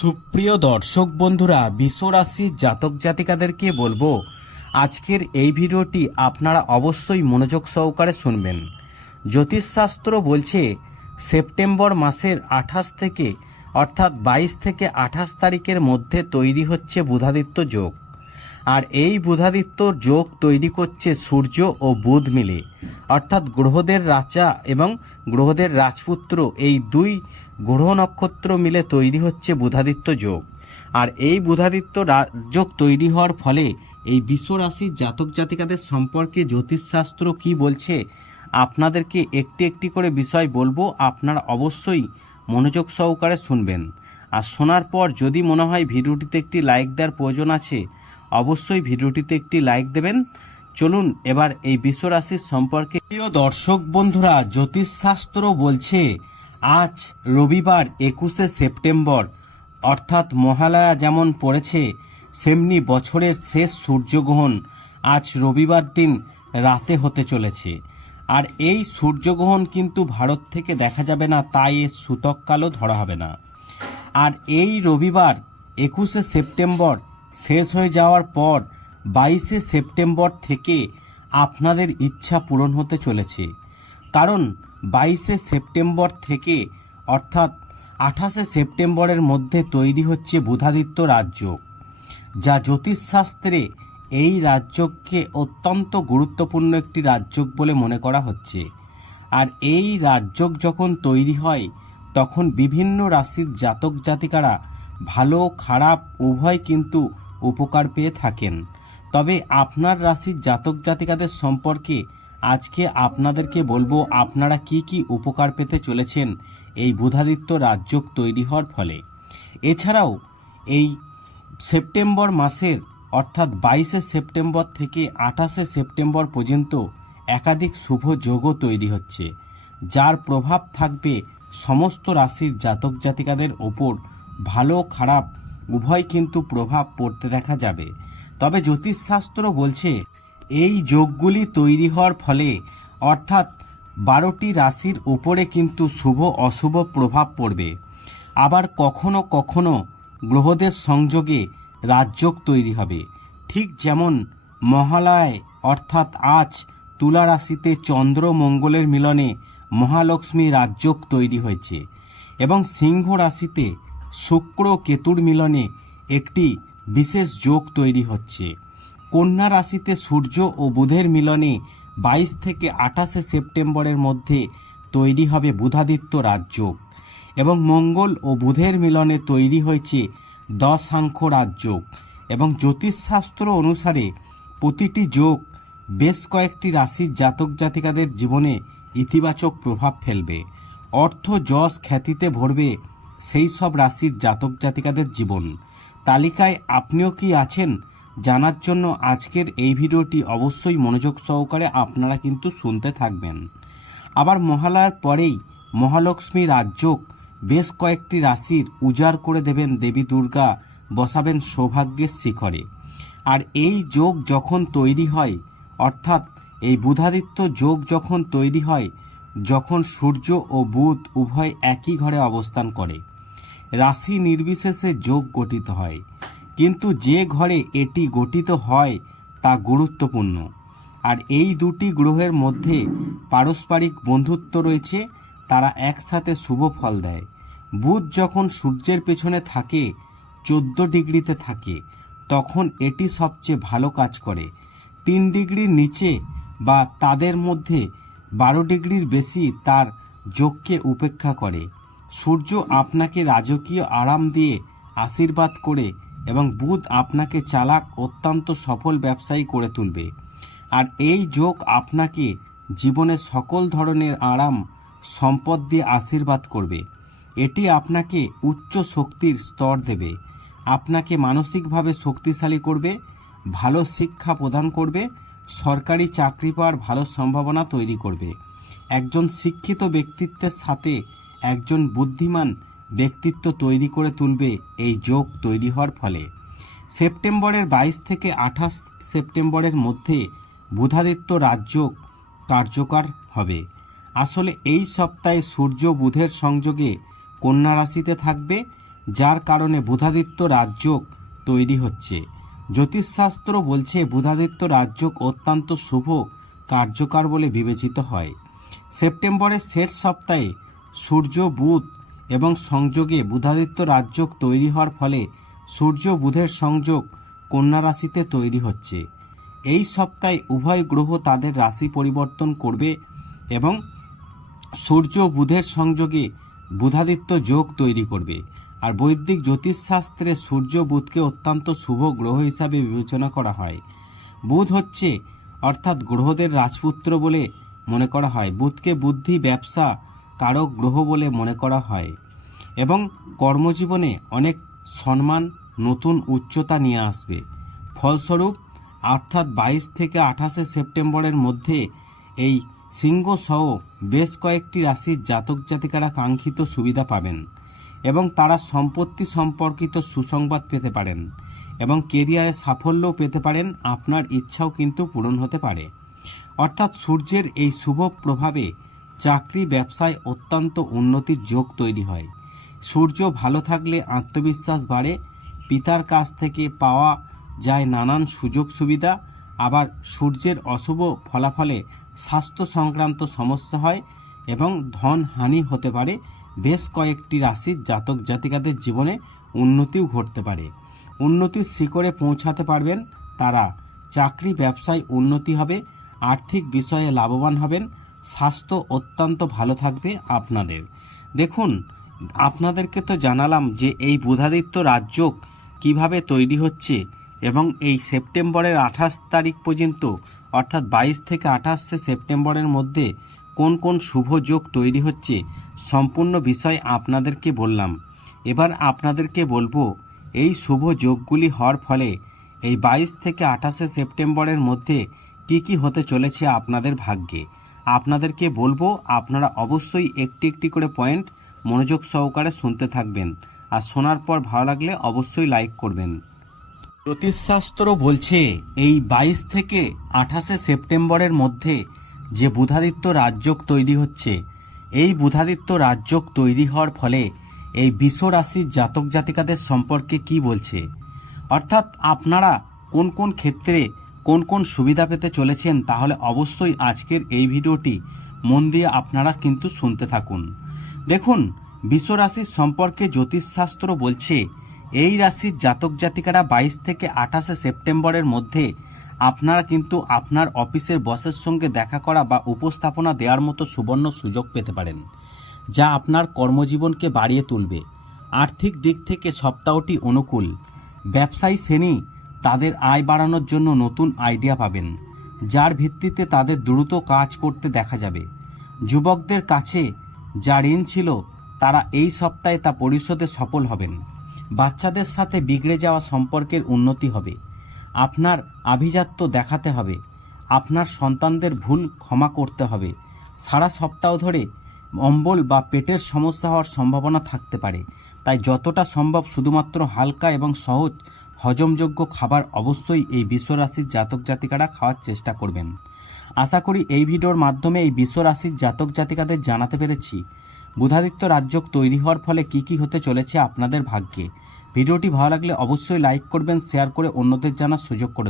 সুপ্রিয় দর্শক বন্ধুরা, বিশ্বরাশি জাতক জাতিকাদেরকে বলব, আজকের এই ভিডিওটি আপনারা অবশ্যই মনোযোগ সহকারে শুনবেন। জ্যোতিষশাস্ত্র বলছে, সেপ্টেম্বর মাসের আঠাশ থেকে, অর্থাৎ বাইশ থেকে আঠাশ তারিখের মধ্যে তৈরি হচ্ছে বুধাদিত্য যোগ। আর এই বুধাদিত্য যোগ তৈরি করছে সূর্য ও বুধ মিলে। অর্থাৎ গ্রহদের রাজা এবং গ্রহদের রাজপুত্র এই দুই গ্রহ নক্ষত্র মিলে তৈরি হচ্ছে বুধাদিত্য যোগ। আর এই বুধাদিত্য যোগ তৈরি হওয়ার ফলে এই বিশ্বরাশির জাতক জাতিকাদের সম্পর্কে জ্যোতিষশাস্ত্র কি বলছে, আপনাদেরকে একটি একটি করে বিষয় বলব, আপনারা অবশ্যই মনোযোগ সহকারে শুনবেন। আর শোনার পর যদি মনে হয় ভিডিওটিতে একটি লাইক দেওয়ার প্রয়োজন আছে অবশ্যই ভিডিওটিতে একটি লাইক দেবেন। চলুন এবার এই বিশ্বরাশির সম্পর্কে। প্রিয় দর্শক বন্ধুরা, জ্যোতিষশাস্ত্র বলছে, আজ রবিবার একুশে সেপ্টেম্বর, অর্থাৎ মহালয়া যেমন পড়েছে, সেমনি বছরের শেষ সূর্যগ্রহণ আজ রবিবার দিন রাতে হতে চলেছে। আর এই সূর্যগ্রহণ কিন্তু ভারত থেকে দেখা যাবে না, তাই এর সূতককালও ধরা হবে না। আর এই রবিবার একুশে সেপ্টেম্বর শেষ হয়ে যাওয়ার পর বাইশে সেপ্টেম্বর থেকে আপনাদের ইচ্ছা পূরণ হতে চলেছে। কারণ বাইশে সেপ্টেম্বর থেকে অর্থাৎ আঠাশে সেপ্টেম্বরের মধ্যে তৈরি হচ্ছে বুধাদিত্য রাজ্য, যা জ্যোতিষশাস্ত্রে এই রাজ্যকে অত্যন্ত গুরুত্বপূর্ণ একটি রাজ্য বলে মনে করা হচ্ছে। আর এই রাজ্য যখন তৈরি হয়, তখন বিভিন্ন রাশির জাতক জাতিকারা ভালো, খারাপ, উভয় কিন্তু উপকার পেয়ে থাকেন। তবে আপনার রাশির জাতক জাতিকাদের সম্পর্কে আজকে আপনাদেরকে বলব, আপনারা কি কি উপকার পেতে চলেছেন এই বুধাদিত্য রাজ্য তৈরি হওয়ার ফলে। এছাড়াও এই সেপ্টেম্বর মাসের, অর্থাৎ বাইশে সেপ্টেম্বর থেকে আঠাশে সেপ্টেম্বর পর্যন্ত একাধিক শুভ যোগও তৈরি হচ্ছে, যার প্রভাব থাকবে সমস্ত রাশির জাতক জাতিকাদের ওপর ভালো, খারাপ, উভয় কিন্তু প্রভাব পড়তে দেখা যাবে। তবে জ্যোতিষশাস্ত্র বলছে, এই যোগগুলি তৈরি হওয়ার ফলে, অর্থাৎ বারোটি রাশির উপরে কিন্তু শুভ, অশুভ প্রভাব পড়বে। আবার কখনো কখনো গ্রহদের সংযোগে রাজযোগ তৈরি হবে। ঠিক যেমন মহালয়, অর্থাৎ আজ তুলা রাশিতে চন্দ্র মঙ্গলের মিলনে মহালক্ষ্মী রাজযোগ তৈরি হয়েছে। এবং সিংহ রাশিতে শুক্র কেতুর মিলনে একটি বিশেষ যোগ তৈরি হচ্ছে। কন্যা রাশিতে সূর্য ও বুধের মিলনে বাইশ থেকে আঠাশে সেপ্টেম্বরের মধ্যে তৈরি হবে বুধাদিত্য রাজযোগ এবং মঙ্গল ও বুধের মিলনে তৈরি হয়েছে দশাঙ্খ রাজযোগ এবং জ্যোতিষশাস্ত্র অনুসারে প্রতিটি যোগ বেশ কয়েকটি রাশির জাতক জাতিকাদের জীবনে ইতিবাচক প্রভাব ফেলবে। অর্থ যশ খ্যাতিতে ভরবে সেই সব রাশির জাতক জাতিকাদের জীবন। তালিকায় আপনিও কি আছেন? জানার জন্য আজকের এই ভিডিওটি অবশ্যই মনোযোগ সহকারে আপনারা কিন্তু শুনতে থাকবেন। আবার মহালয়ার পরেই মহালক্ষ্মী রাজযোগ বেশ কয়েকটি রাশির উজাড় করে দেবেন দেবী দুর্গা, বসাবেন সৌভাগ্যের শিখরে। আর এই যোগ যখন তৈরি হয়, অর্থাৎ এই বুধাদিত্য যোগ যখন তৈরি হয়, যখন সূর্য ও বুধ উভয় একই ঘরে অবস্থান করে রাশি নির্বিশেষে যোগ গঠিত হয়। কিন্তু যে ঘরে এটি গঠিত হয়, তা গুরুত্বপূর্ণ। আর এই দুটি গ্রহের মধ্যে পারস্পরিক বন্ধুত্ব রয়েছে, তারা একসাথে শুভ ফল দেয়। বুধ যখন সূর্যের পেছনে থাকে, চোদ্দ ডিগ্রিতে থাকে, তখন এটি সবচেয়ে ভালো কাজ করে। তিন ডিগ্রির নিচে বা তাদের মধ্যে বারো ডিগ্রির বেশি তার যোগকে উপেক্ষা করে। সূর্য আপনাকে রাজকীয় আরাম দিয়ে আশীর্বাদ করে এবং বুধ আপনাকে চালাক, অত্যন্ত সফল ব্যবসায়ী করে তুলবে। আর এই যোগ আপনাকে জীবনে সকল ধরনের আরাম, সম্পদ দিয়ে আশীর্বাদ করবে। এটি আপনাকে উচ্চ শক্তির স্তর দেবে। আপনাকে মানসিকভাবে শক্তিশালী করবে, ভালো শিক্ষা প্রদান করবে, সরকারি চাকরি পাওয়ার ভালো সম্ভাবনা তৈরি করবে। একজন শিক্ষিত ব্যক্তিত্বের সাথে একজন বুদ্ধিমান ব্যক্তিত্ব তৈরি করে তুলবে এই যোগ তৈরি হওয়ার ফলে। সেপ্টেম্বরের বাইশ থেকে আঠাশ সেপ্টেম্বরের মধ্যে বুধাদিত্য রাজযোগ কার্যকর হবে। আসলে এই সপ্তাহে সূর্য বুধের সংযোগে কন্যা রাশিতে থাকবে, যার কারণে বুধাদিত্য রাজযোগ তৈরি হচ্ছে। জ্যোতিষশাস্ত্র বলছে বুধাদিত্য রাজযোগ অত্যন্ত শুভ কার্যকর বলে বিবেচিত হয়। সেপ্টেম্বরের শেষ সপ্তাহে সূর্য বুধ এবং সংযোগে বুধাদিত্য রাজযোগ তৈরি হওয়ার ফলে সূর্য বুধের সংযোগ কন্যা রাশিতে তৈরি হচ্ছে। এই সপ্তাহে উভয় গ্রহ তাদের রাশি পরিবর্তন করবে এবং সূর্য বুধের সংযোগে বুধাদিত্য যোগ তৈরি করবে। আর বৈদিক জ্যোতিষশাস্ত্রে সূর্য বুধকে অত্যন্ত শুভ গ্রহ হিসাবে বিবেচনা করা হয়। বুধ হচ্ছে, অর্থাৎ গ্রহদের রাজপুত্র বলে মনে করা হয়। বুধকে বুদ্ধি, ব্যবসা কারক গ্রহ বলে মনে করা হয় এবং কর্মজীবনে অনেক সম্মান নতুন উচ্চতা নিয়ে আসবে। ফলস্বরূপ, অর্থাৎ বাইশ থেকে আঠাশে সেপ্টেম্বরের মধ্যে এই সিংহ সহ বেশ কয়েকটি রাশির জাতক জাতিকারা কাঙ্ক্ষিত সুবিধা পাবেন এবং তারা সম্পত্তি সম্পর্কিত সুসংবাদ পেতে পারেন এবং কেরিয়ারে সাফল্যও পেতে পারেন, আপনার ইচ্ছাও কিন্তু পূরণ হতে পারে। অর্থাৎ সূর্যের এই শুভ প্রভাবে চাকরি ব্যবসায় অত্যন্ত উন্নতির যোগ তৈরি হয়। সূর্য ভালো থাকলে আত্মবিশ্বাস বাড়ে, পিতার কাছ থেকে পাওয়া যায় নানান সুযোগ সুবিধা, আবার সূর্যের অশুভ ফলাফলে স্বাস্থ্য সংক্রান্ত সমস্যা হয় এবং ধন হানি হতে পারে। বেশ কয়েকটি রাশির জাতক জাতিকাদের জীবনে উন্নতিও ঘটতে পারে। উন্নতির শিখরে পৌঁছাতে পারবেন তারা। চাকরি ব্যবসায় উন্নতি হবে, আর্থিক বিষয়ে লাভবান হবেন স্বাস্থ্য অত্যন্ত ভালো থাকবে আপনাদের। দেখুন, আপনাদেরকে তো জানালাম যে এই বুধাদিত্য রাজ্য কীভাবে তৈরি হচ্ছে এবং এই সেপ্টেম্বরের আঠাশ তারিখ পর্যন্ত, অর্থাৎ বাইশ থেকে আঠাশে সেপ্টেম্বরের মধ্যে কোন কোন শুভ যোগ তৈরি হচ্ছে সম্পূর্ণ বিষয় আপনাদেরকে বললাম। এবার আপনাদেরকে বলব, এই শুভ যোগগুলি হওয়ার ফলে এই বাইশ থেকে আঠাশে সেপ্টেম্বরের মধ্যে কি কি হতে চলেছে আপনাদের ভাগ্যে। আপনাদেরকে বলব, আপনারা অবশ্যই একটি একটি করে পয়েন্ট মনোযোগ সহকারে শুনতে থাকবেন। আর শোনার পর ভালো লাগলে অবশ্যই লাইক করবেন। জ্যোতিষশাস্ত্র বলছে, এই বাইশ থেকে আঠাশে সেপ্টেম্বরের মধ্যে যে বুধাদিত্য রাজযোগ তৈরি হচ্ছে, এই বুধাদিত্য রাজযোগ তৈরি হওয়ার ফলে এই বিশ্ব রাশির জাতক জাতিকাদের সম্পর্কে কি বলছে? অর্থাৎ আপনারা কোন কোন ক্ষেত্রে কোন কোন সুবিধা পেতে চলেছেন তাহলে অবশ্যই আজকের এই ভিডিওটি মন দিয়ে আপনারা কিন্তু শুনতে থাকুন। দেখুন, বিশ্ব রাশির সম্পর্কে জ্যোতিষশাস্ত্র বলছে, এই রাশির জাতক জাতিকারা বাইশ থেকে আঠাশে সেপ্টেম্বরের মধ্যে আপনারা কিন্তু আপনার অফিসের বসের সঙ্গে দেখা করা বা উপস্থাপনা দেওয়ার মতো সুবর্ণ সুযোগ পেতে পারেন, যা আপনার কর্মজীবনকে বাড়িয়ে তুলবে। আর্থিক দিক থেকে সপ্তাহটি অনুকূল। ব্যবসায়ী শ্রেণি তাদের আয় বাড়ানোর জন্য নতুন আইডিয়া পাবেন, যার ভিত্তিতে তাদের দ্রুত কাজ করতে দেখা যাবে। যুবকদের কাছে যা ঋণ ছিল, তারা এই সপ্তাহে তা পরিশোধে সফল হবেন। বাচ্চাদের সাথে বিগড়ে যাওয়া সম্পর্কের উন্নতি হবে। আপনার আভিজাত্য দেখাতে হবে। আপনার সন্তানদের ভুল ক্ষমা করতে হবে। সারা সপ্তাহ ধরে অম্বল বা পেটের সমস্যা হওয়ার সম্ভাবনা থাকতে পারে। তাই যতটা সম্ভব শুধুমাত্র হালকা এবং সহজ হজমযোগ্য খাবার অবশ্যই এই বিশ্বরাশির জাতক জাতিকারা খাওয়ার চেষ্টা করবেন। আশা করি এই ভিডিওর মাধ্যমে এই বিশ্বরাশির জাতক জাতিকাদের জানাতে পেরেছি। বুধাদিত্য রাজযোগ তৈরি হওয়ার ফলে কি কি হতে চলেছে আপনাদের ভাগ্যে। ভিডিওটি ভালো লাগলে অবশ্যই লাইক করবেন, শেয়ার করে অন্যদের জানার সুযোগ করে